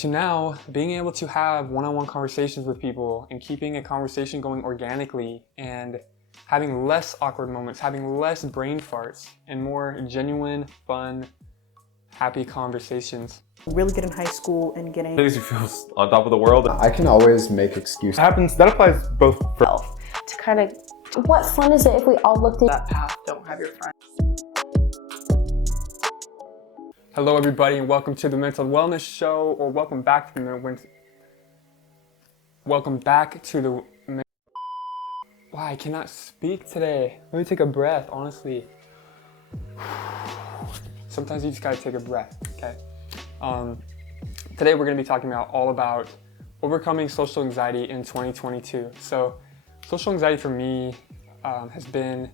to now being able to have one-on-one conversations with people and keeping a conversation going organically and having less awkward moments, having less brain farts, and more genuine, fun, happy conversations. Really good in high school and getting Makes you feel on top of the world. I can always make excuses. That applies both for health. To kind of, what fun is it if we all looked at That path, don't have your friends. Hello everybody and welcome to the Mental Wellness Show, or welcome back to the Wow, I cannot speak today. Let me take a breath, honestly. Sometimes you just gotta take a breath, okay? Today we're gonna be talking all about overcoming social anxiety in 2022. So, social anxiety for me has been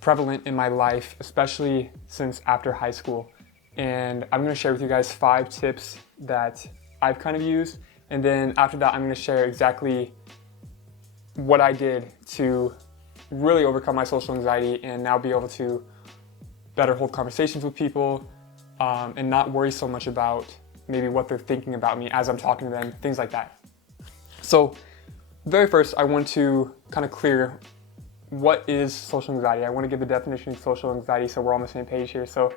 prevalent in my life, especially since after high school. And I'm gonna share with you guys 5 tips that I've kind of used. And then after that, I'm gonna share exactly what I did to really overcome my social anxiety and now be able to better hold conversations with people and not worry so much about maybe what they're thinking about me as I'm talking to them, things like that. So very first, I want to kind of clear what is social anxiety. I want to give the definition of social anxiety so we're on the same page here. So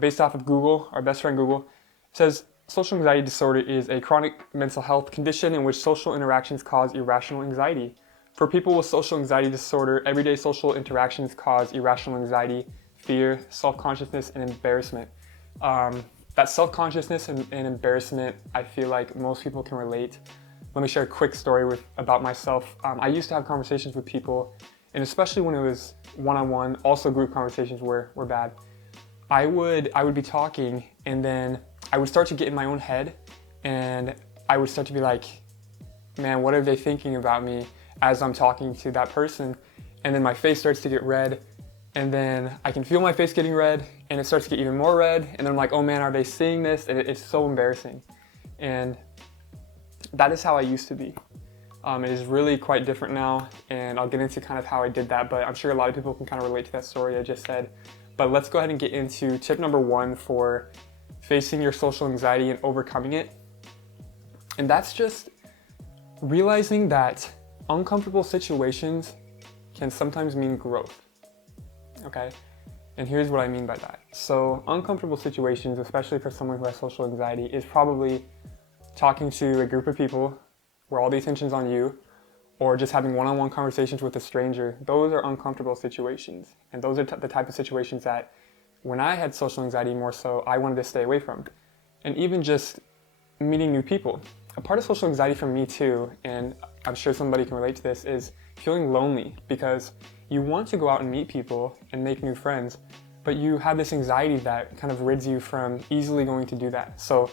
based off of Google, our best friend Google, says social anxiety disorder is a chronic mental health condition in which social interactions cause irrational anxiety. For people with social anxiety disorder, everyday social interactions cause irrational anxiety, fear, self-consciousness, and embarrassment. That self-consciousness and embarrassment, I feel like most people can relate. Let me share a quick story about myself. I used to have conversations with people, and especially when it was one-on-one, also group conversations were bad. I would be talking, and then I would start to get in my own head, and I would start to be like, man, what are they thinking about me as I'm talking to that person? And then my face starts to get red, and then I can feel my face getting red, and it starts to get even more red, and then I'm like, oh man, are they seeing this? And it's so embarrassing. And that is how I used to be. It is really quite different now, and I'll get into kind of how I did that, but I'm sure a lot of people can kind of relate to that story I just said. But let's go ahead and get into tip number 1 for facing your social anxiety and overcoming it. And that's just realizing that uncomfortable situations can sometimes mean growth, okay? And here's what I mean by that. So uncomfortable situations, especially for someone who has social anxiety, is probably talking to a group of people where all the attention's on you, or just having one-on-one conversations with a stranger. Those are uncomfortable situations. And those are the type of situations that when I had social anxiety more so, I wanted to stay away from. And even just meeting new people. A part of social anxiety for me too, and I'm sure somebody can relate to this, is feeling lonely, because you want to go out and meet people and make new friends, but you have this anxiety that kind of rids you from easily going to do that. So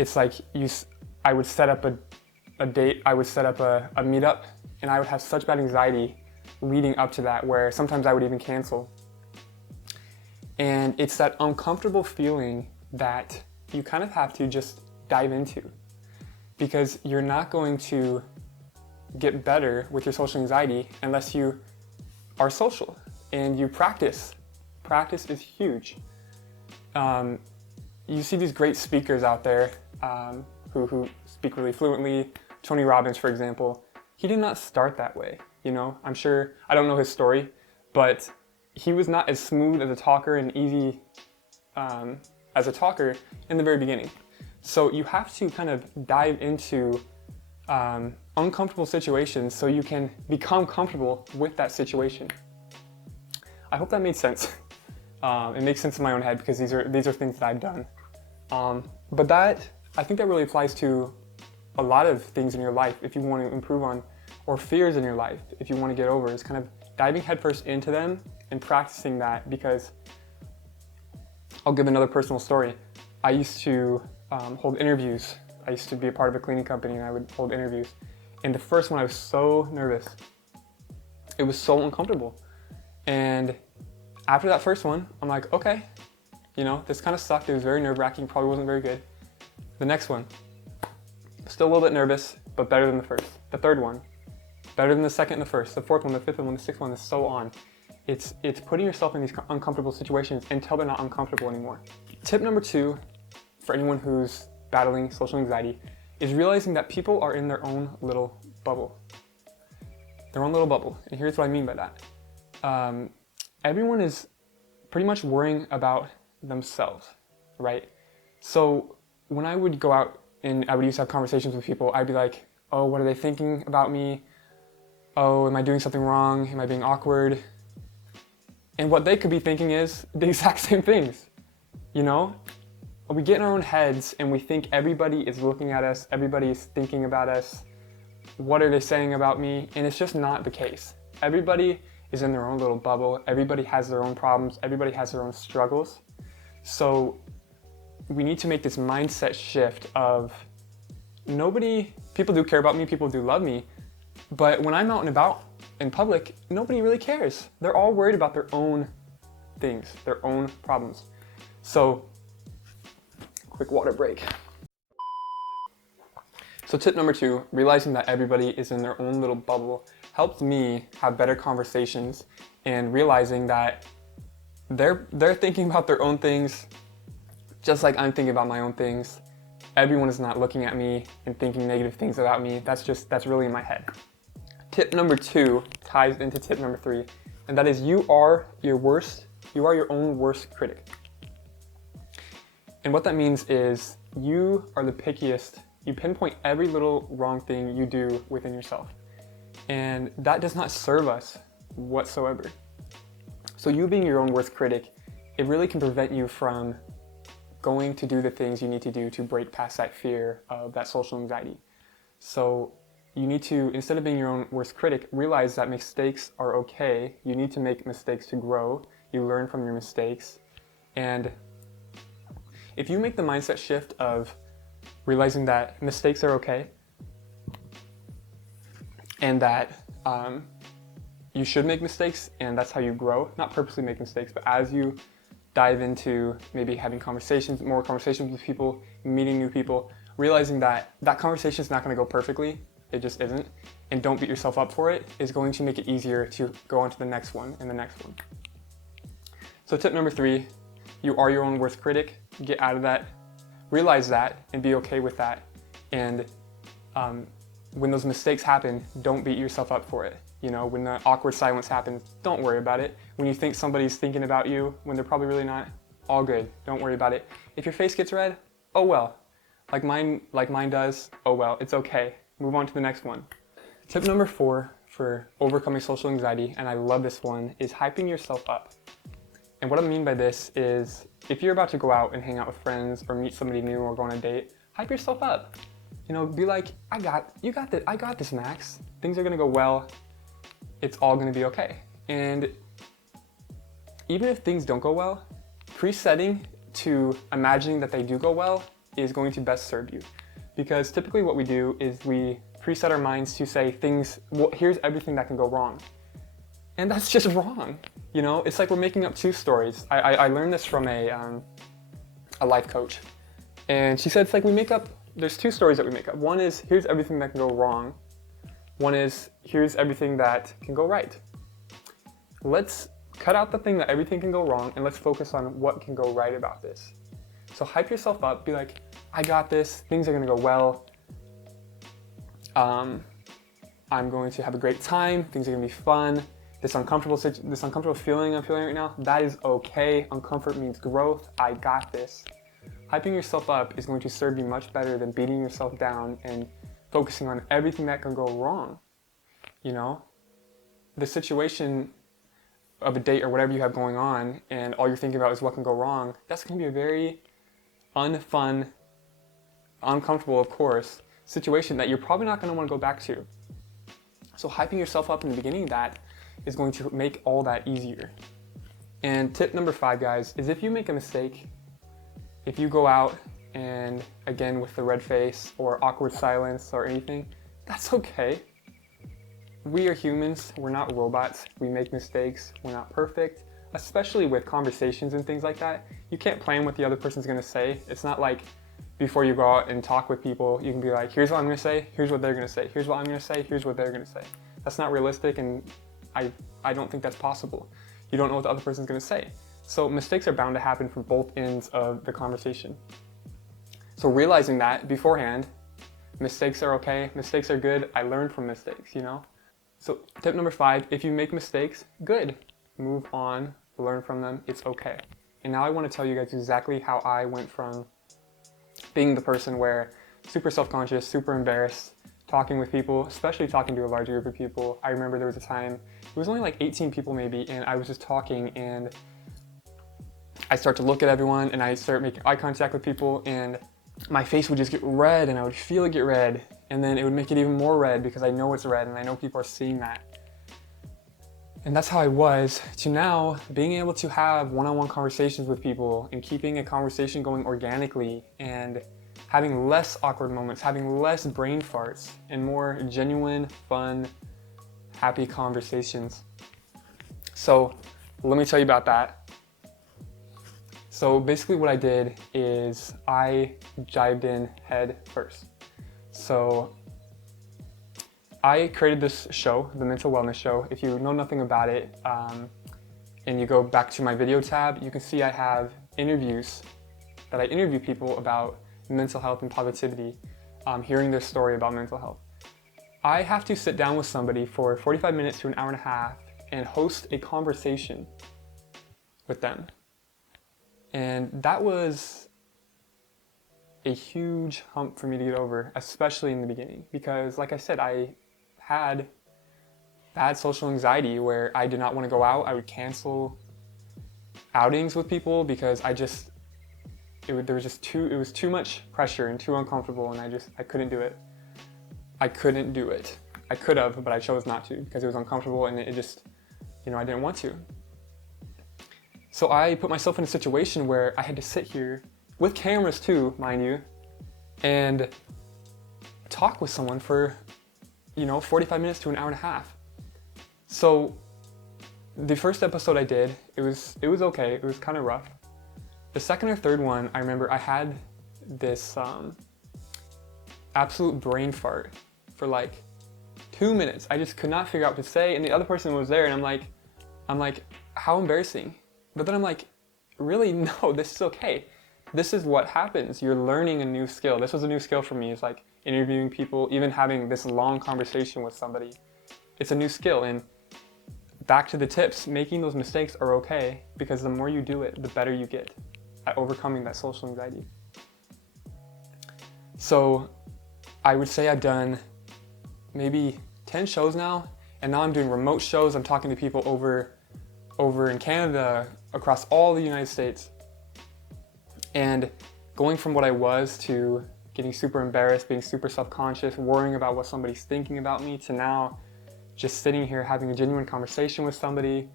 it's like I would set up a date, I would set up a meetup, and I would have such bad anxiety leading up to that where sometimes I would even cancel. And it's that uncomfortable feeling that you kind of have to just dive into, because you're not going to get better with your social anxiety unless you are social and you practice. Practice is huge. You see these great speakers out there who speak really fluently. Tony Robbins, for example, he did not start that way. You know, I'm sure, I don't know his story, but he was not as smooth as a talker and easy as a talker in the very beginning. So you have to kind of dive into uncomfortable situations so you can become comfortable with that situation. I hope that made sense. It makes sense in my own head because these are things that I've done. But I think that really applies to a lot of things in your life if you want to improve on, or fears in your life if you want to get over, is kind of diving headfirst into them and practicing that. Because I'll give another personal story. I used to hold interviews. I used to be a part of a cleaning company and I would hold interviews. And the first one, I was so nervous. It was so uncomfortable. And after that first one, I'm like, okay, you know, this kind of sucked. It was very nerve-wracking, probably wasn't very good. The next one, still a little bit nervous, but better than the first. The third one, better than the second and the first. The fourth one, the fifth one, the sixth one, and so on. It's putting yourself in these uncomfortable situations until they're not uncomfortable anymore. Tip number 2, for anyone who's battling social anxiety is realizing that people are in their own little bubble. Their own little bubble. And here's what I mean by that. Everyone is pretty much worrying about themselves, right? So when I would go out and I would used to have conversations with people, I'd be like, oh, what are they thinking about me? Oh, am I doing something wrong? Am I being awkward? And what they could be thinking is the exact same things, you know? We get in our own heads and we think everybody is looking at us, everybody is thinking about us. What are they saying about me? And it's just not the case. Everybody is in their own little bubble. Everybody has their own problems. Everybody has their own struggles. So we need to make this mindset shift of people do care about me, people do love me, but when I'm out and about in public, nobody really cares. They're all worried about their own things, their own problems. So, quick water break. So tip number 2, realizing that everybody is in their own little bubble helped me have better conversations and realizing that they're thinking about their own things just like I'm thinking about my own things. Everyone is not looking at me and thinking negative things about me. That's really in my head. Tip number 2 ties into tip number 3, and that is you are your own worst critic. And what that means is you are the pickiest. You pinpoint every little wrong thing you do within yourself. And that does not serve us whatsoever. So you being your own worst critic, it really can prevent you from going to do the things you need to do to break past that fear of that social anxiety. So you need to, instead of being your own worst critic, realize that mistakes are okay. You need to make mistakes to grow. You learn from your mistakes. And if you make the mindset shift of realizing that mistakes are okay and that you should make mistakes and that's how you grow, not purposely make mistakes, but as you dive into maybe having more conversations with people, meeting new people, realizing that that conversation is not going to go perfectly, it just isn't, and don't beat yourself up for it, is going to make it easier to go on to the next one and the next one. So tip number 3, you are your own worst critic. Get out of that, realize that, and be okay with that. And when those mistakes happen, don't beat yourself up for it. You know, when the awkward silence happens, don't worry about it. When you think somebody's thinking about you when they're probably really not, all good, don't worry about it. If your face gets red, oh well. Like mine does, oh well, it's okay. Move on to the next one. Tip number 4 for overcoming social anxiety, and I love this one, is hyping yourself up. And what I mean by this is, if you're about to go out and hang out with friends or meet somebody new or go on a date, hype yourself up. You know, be like, I got this, Max. Things are gonna go well. It's all gonna be okay. And even if things don't go well, presetting to imagining that they do go well is going to best serve you. Because typically what we do is we preset our minds to say things, well, here's everything that can go wrong. And that's just wrong. You know, it's like we're making up 2 stories. I learned this from a life coach. And she said it's like there's 2 stories that we make up. One is, here's everything that can go wrong. One is, here's everything that can go right. Let's cut out the thing that everything can go wrong and let's focus on what can go right about this. So hype yourself up, be like, I got this, things are gonna go well. I'm going to have a great time, things are gonna be fun. This uncomfortable feeling I'm feeling right now, that is okay. Uncomfort means growth, I got this. Hyping yourself up is going to serve you much better than beating yourself down and focusing on everything that can go wrong. You know, the situation of a date or whatever you have going on and all you're thinking about is what can go wrong, that's going to be a very unfun, uncomfortable, of course, situation that you're probably not going to want to go back to. So hyping yourself up in the beginning of that is going to make all that easier. And tip number 5, guys, is if you make a mistake, if you go out and again with the red face or awkward silence or anything, that's okay. We are humans, we're not robots, we make mistakes, we're not perfect, especially with conversations and things like that. You can't plan what the other person's gonna say. It's not like before you go out and talk with people, you can be like, here's what I'm gonna say, here's what they're gonna say, here's what I'm gonna say, here's what they're gonna say. That's not realistic, and I don't think that's possible. You don't know what the other person's gonna say. So mistakes are bound to happen from both ends of the conversation. So realizing that beforehand, mistakes are okay, mistakes are good, I learn from mistakes, you know? So tip number 5, if you make mistakes, good. Move on, learn from them, it's okay. And now I want to tell you guys exactly how I went from being the person where super self-conscious, super embarrassed, talking with people, especially talking to a large group of people. I remember there was a time, it was only like 18 people maybe, and I was just talking and I start to look at everyone and I start making eye contact with people and my face would just get red and I would feel it get red, and then it would make it even more red because I know it's red and I know people are seeing that. And that's how I was, to now being able to have one-on-one conversations with people and keeping a conversation going organically and having less awkward moments, having less brain farts, and more genuine, fun, happy conversations. So let me tell you about that. So basically what I did is I dived in head first. So I created this show, the Mental Wellness Show. If you know nothing about it, and you go back to my video tab, you can see I have interviews that I interview people about mental health and positivity, hearing their story about mental health. I have to sit down with somebody for 45 minutes to an hour and a half and host a conversation with them. And that was a huge hump for me to get over, especially in the beginning, because like I said, I had bad social anxiety where I did not want to go out. I would cancel outings with people because it was too much pressure and too uncomfortable, and I couldn't do it. I couldn't do it. I could have, but I chose not to because it was uncomfortable and it just, I didn't want to. So I put myself in a situation where I had to sit here with cameras too, mind you, and talk with someone for, 45 minutes to an hour and a half. So the first episode I did, it was okay. It was kind of rough. The second or third one, I remember I had this absolute brain fart for like 2 minutes. I just could not figure out what to say, and the other person was there, and I'm like, how embarrassing. But then I'm like, really, no, this is okay. This is what happens. You're learning a new skill. This was a new skill for me. It's like interviewing people, even having this long conversation with somebody. It's a new skill, and back to the tips, making those mistakes are okay because the more you do it, the better you get at overcoming that social anxiety. So I would say I've done maybe 10 shows now, and now I'm doing remote shows. I'm talking to people over in Canada, across all the United States, and going from what I was to getting super embarrassed, being super self-conscious, worrying about what somebody's thinking about me, to now just sitting here having a genuine conversation with somebody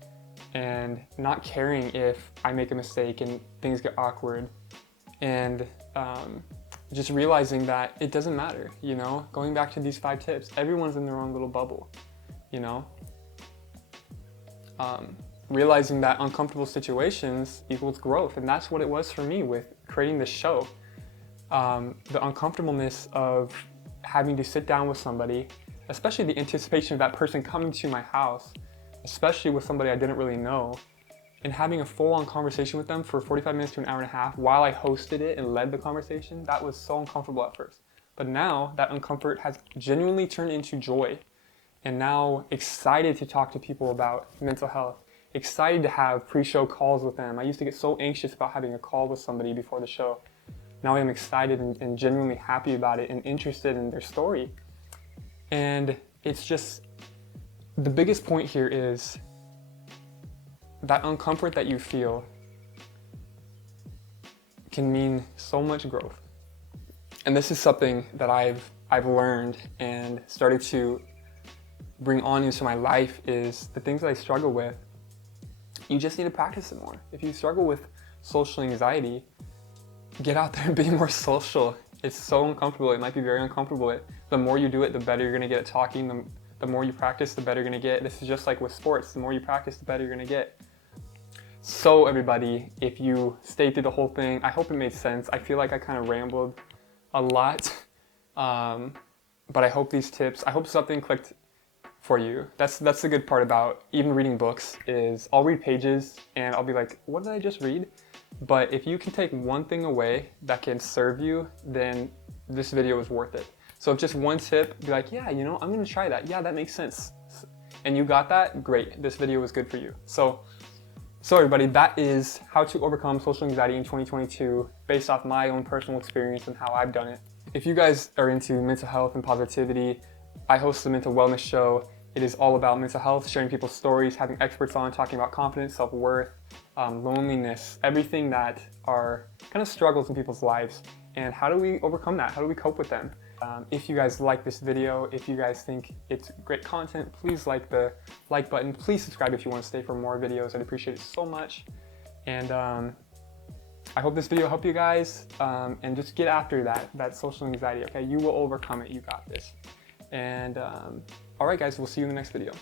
and not caring if I make a mistake and things get awkward, and just realizing that it doesn't matter, going back to these 5 tips, everyone's in their own little bubble, realizing that uncomfortable situations equals growth, and that's what it was for me with creating this show. The uncomfortableness of having to sit down with somebody, especially the anticipation of that person coming to my house, especially with somebody I didn't really know, and having a full-on conversation with them for 45 minutes to an hour and a half while I hosted it and led the conversation. That was so uncomfortable at first. But now that uncomfort has genuinely turned into joy, and now excited to talk to people about mental health, excited to have pre-show calls with them. I used to get so anxious about having a call with somebody before the show. Now I'm excited and genuinely happy about it and interested in their story. And it's just, the biggest point here is that uncomfort that you feel can mean so much growth. And this is something that I've learned and started to bring on into my life, is the things that I struggle with. You just need to practice it more. If you struggle with social anxiety, get out there and be more social. It's so uncomfortable. It might be very uncomfortable. The more you do it, the better you're gonna get at talking. The more you practice, the better you're gonna get. This is just like with sports. The more you practice, the better you're gonna get. So everybody, if you stayed through the whole thing, I hope it made sense. I feel like I kind of rambled a lot, but I hope these tips, I hope something clicked for you. That's the good part about even reading books, is I'll read pages and I'll be like, what did I just read? But if you can take one thing away that can serve you, then this video is worth it. So if just one tip, be like, yeah, you know, I'm gonna try that. Yeah, that makes sense. And you got that, great. This video was good for you. So everybody, that is how to overcome social anxiety in 2022 based off my own personal experience and how I've done it. If you guys are into mental health and positivity, I host the Mental Wellness Show. It is all about mental health, sharing people's stories, having experts on, talking about confidence, self-worth, loneliness, everything that are kind of struggles in people's lives. And how do we overcome that? How do we cope with them? If you guys like this video, if you guys think it's great content, please like the like button. Please subscribe if you want to stay for more videos. I'd appreciate it so much. And I hope this video helped you guys. And just get after that social anxiety, okay? You will overcome it. You got this. And all right, guys, we'll see you in the next video.